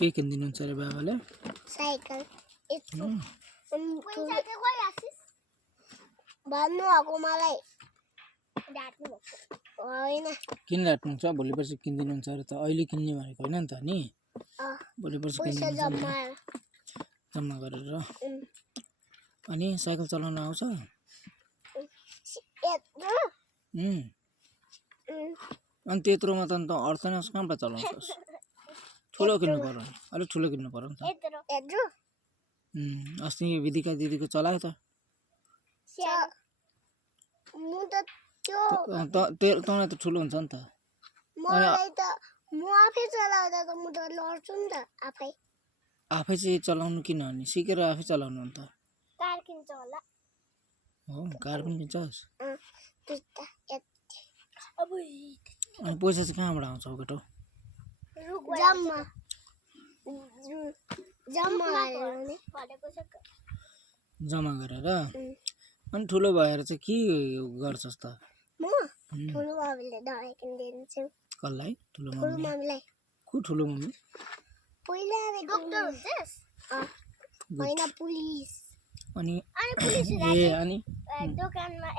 के किनिदिनुहुन्छ अरे बाबाले साइकल यत्रो पैसा चाहिँ खोइ आशिष भन्नु भएको मलाई डाट्नु भएको होइन किन राख्नुहुन्छ भोलि पर्सि किनिदिनुहुन्छ अरे त अहिले किन्ने भनेको होइन नि त नि भोलि पर्सि पैसा जम्मा जम्मा गरेर अनि साइकल चलाउन आउँछ यत्रो अनि त्यत्रोमा त अन्त अर्थन कहाँबाट चलाउँछस् ठुलो किन्नु पर्यो नि अलिक ठुलो किन्नु पर्यो नि त यत्रो अस्ति विधिका दिदीको चलायो त म त त्यो तँलाई त ठुलो हुन्छ नि त मलाई त म आफै चलाउँदा त म त लड्छु नि त आफै चाहिँ चलाउनु किन अनि सिकेर आफै चलाउनु नि त कार किन्छ होला हो कार पनि किन्छस् अब अनि पैसा चाहिँ कहाँबाट आउँछ केटो जम्मा जम्मा जम्मा गरेर अनि ठुलो भएर चाहिँ के गर्छस् त म ठुलो बाबुले दबाई किनिदिन्छु कसलाई ठुलो ठुलो मम्मी मम्मीलाई को ठुलो मम्मी पहिला डक्टर हुन्छस् होइन पुलिस अनि पुलिस ए अनि दोकानमा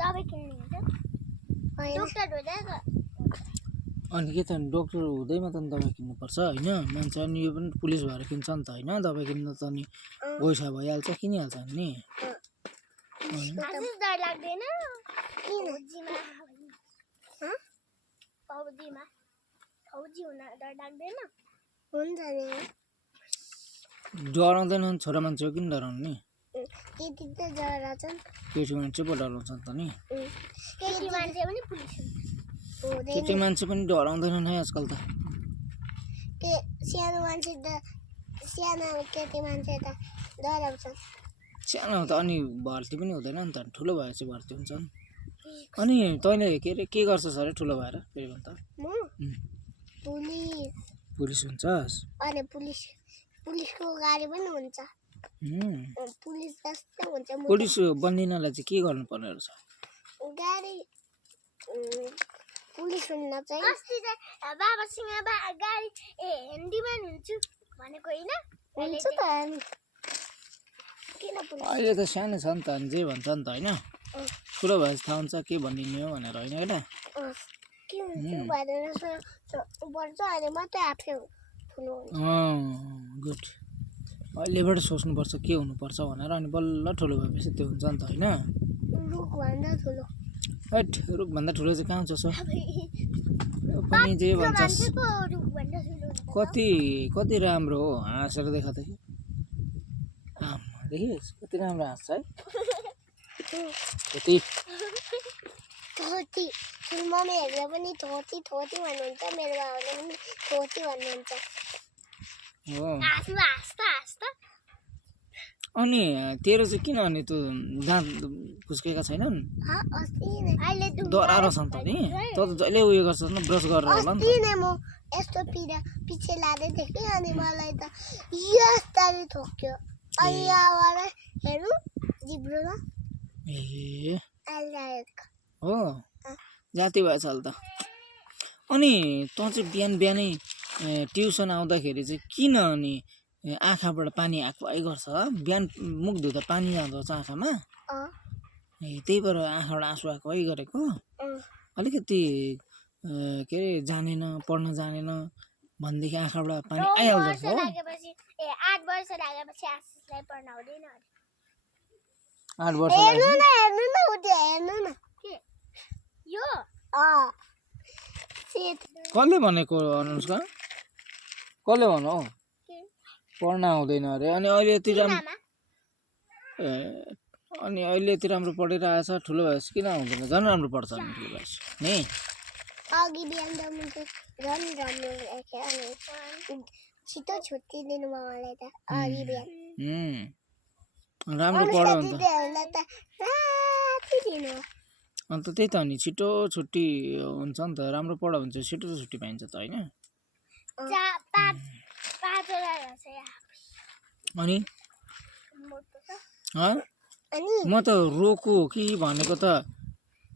दबाई किन्नुहुन्छ डक्टर हुँदैन अनि के त डक्टर हुँदैमा त दबाई किन्नुपर्छ होइन मान्छे अनि यो पनि पुलिस भएर किन्छ नि त होइन दबाई किन्न त अनि पैसा भइहाल्छ किनिहाल्छ नि डर लाग्दैन फौजी हुन डर लाग्दैन हुन्छ नि डराउँदैन छोरा मान्छे हो किन डराउनु नि केटी त डराउँछन् केटी मान्छे पो डराउँछ नि त नि केटी मान्छे पनि पुलिस केटी मान्छे पनि डराउँदैनन् है आजकल त सानो मान्छे त सानो केटी मान्छे त डराउँछन् सानो त अनि भर्ती पनि हुँदैन नि त ठुलो भएपछि भर्ती हुन्छन् अनि तैँले के अरे के गर्छस् अरे ठुलो भएर फेरि भन् त म पुलिस हुन्छस् अनि पुलिसको गाडी पनि हुन्छ पुलिस जस्तै हुन्छ पुलिस बन्दिनलाई चाहिँ के गर्नुपर्ने रहेछ गाडी पुलिस हुन चाहिँ अस्ति चाहिँ बाबासँग गाडी ह्यान्डीम्यान हुन्छु भनेको होइन हुन्छ त किन पुलिस अहिले त सानो छ नि त अनि जे भन्छ नि त होइन ठुलो भएपछि थाहा हुन्छ के भनिदिने हो भनेर होइन केटा के हुन्छ भनेर पर्छ अहिले मात्रै आफै ठुलो गुड अहिलेबाट सोच्नुपर्छ के हुनुपर्छ भनेर अनि बल्ल ठुलो भएपछि त्यो हुन्छ नि त होइन रुखभन्दा ठुलो हट रुखभन्दा ठुलो चाहिँ कहाँ हुन्छ सो पनि जे भन्छस् कति राम्रो हो हाँसेर देखा त आमा देखिस् कति राम्रो हाँस्छ है थोटी मम्मीहरूले पनि थोटी भन्नुहुन्छ मेरो बाबाले पनि थोटी भन्नुहुन्छ अनि तेरो चाहिँ किन अनि त्यो दाँत खुस्केका छैनन् डराएर छ नि त नि त जहिले उयो गर्छस् न ब्रस गरेर होला नि त म यस्तो पछि लाँदै थिएँ अनि मलाई त यस्तरी ठोक्यो अनि यहाँबाट हेर्नु जिब्रोमा ए हो जाति भएछ अहिले त अनि तँ चाहिँ बिहानै ट्युसन आउँदाखेरि चाहिँ किन अनि आँखाबाट पानी आएकै गर्छ बिहान मुख धुँदा पानी आउँछ आँखामा ए त्यही भएर आँखाबाट आँसु आएकै गरेको अलिकति के अरे जानेन पढ्न जानेन भनेदेखि आँखाबाट पानी आइहाल्दछ हो 8 वर्ष लागेपछि आशिषलाई पढ्न हुँदैन 8 वर्ष हेर्नु न के यो कसले भनेको अनुष्का कसले भन हौ पढ्न आउँदैन अरे अनि अहिले यति राम्रो अनि अहिले यति राम्रो पढेर आएछ ठुलो भएपछि किन आउँदैन झन् राम्रो पढ्छ नि ठुलो भएपछि नि अघि बिहान त मुझे झन् राम्रो लेख्यो अनि छिटो छुट्टी दिनु भयो मलाई त अघि बिहान राम्रो पढ्यो भने त राति दिनु अन्त त्यही त अनि छिटो छुट्टी हुन्छ नि त राम्रो पढ्यो भने चाहिँ छिटो छुट्टी पाइन्छ त होइन अनि म त रोको कि भनेको त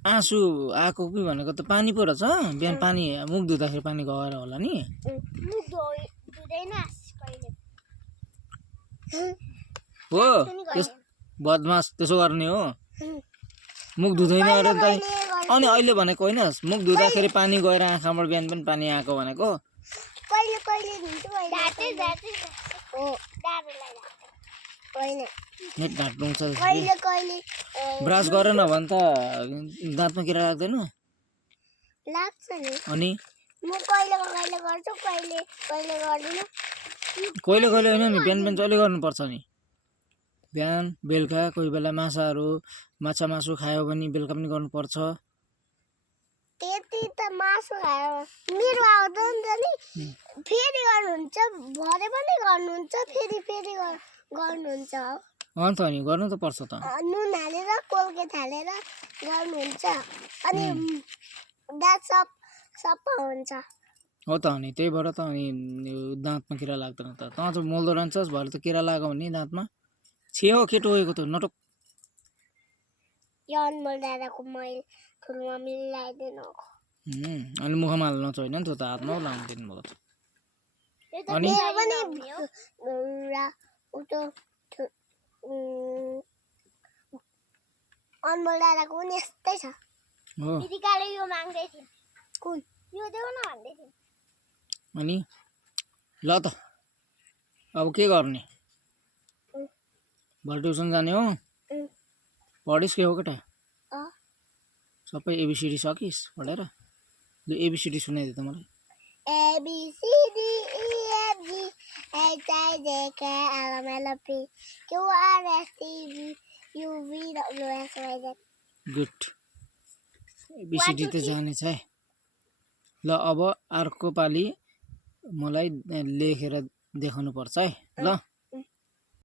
आँसु आएको कि भनेको त पानी पो रहेछ बिहान पानी मुख धुँदाखेरि पानी गएर होला नि मुख धुँदैन हो त्यस बदमास त्यसो गर्ने हो मुख धुँदैन अरे त अनि अहिले भनेको होइन मुख धुँदाखेरि पानी गएर आँखाबाट बिहान पनि पानी आएको भनेको कहिले कहिले धुन्छु हो होइन नेट ढाँट्नुहुन्छ कहिले कहिले ब्रस गरेन भने त दाँतमा किरा लाग्दैन लाग्छ नि अनि म कहिले कहिले गर्छु कहिले कहिले गर्दिनँ कहिले कहिले होइन नि बिहान बिहान जहिले गर्नुपर्छ नि बिहान बेलुका कोही बेला माछा मासु खायो भने बेलुका पनि गर्नुपर्छ त्यति त मासु खायो मेरो आउँदैन नि फेरि गर्नुहुन्छ भरे पनि गर्नुहुन्छ फेरि फेरि गर्नुहुन्छ अन्त नि गर्नु त पर्छ त नुन हालेर कोलगेट हालेर गर्नुहुन्छ अनि दाँत सफा हुन्छ हो त अनि त्यही भएर त अनि दाँतमा किरा लाग्दैन त तँ चाहिँ मोल्दो रहन्छस् भरे त किरा लाग्यो भने दाँतमा छे हो केटो गएको त नटक यो अनमोल दादाको मैले ठुलो मम्मीले लगाइदिनु अनि मुखमा हाल्नु चाहिँ होइन नि त्यो त हातमा लाउनु दिनुभयो त अनि मेरो पनि अनमोल दादाको पनि यस्तै छ हो दिदीकाले यो माग्दै थियो कुन यो देऊ न भन्दै थियो अनि ल त अब के गर्ने भोलि ट्युसन जाने हो पढिस् के हो केटा सबै एबिसिडी सकिस् पढेर लु एबिसिडी सुनाइदियो त मलाई ABCD EFG HIJK LMNOP QRSTV UVWXYZ good ABCD त जानेछ है ल अब अर्को पालि मलाई लेखेर देखाउनु पर्छ है ल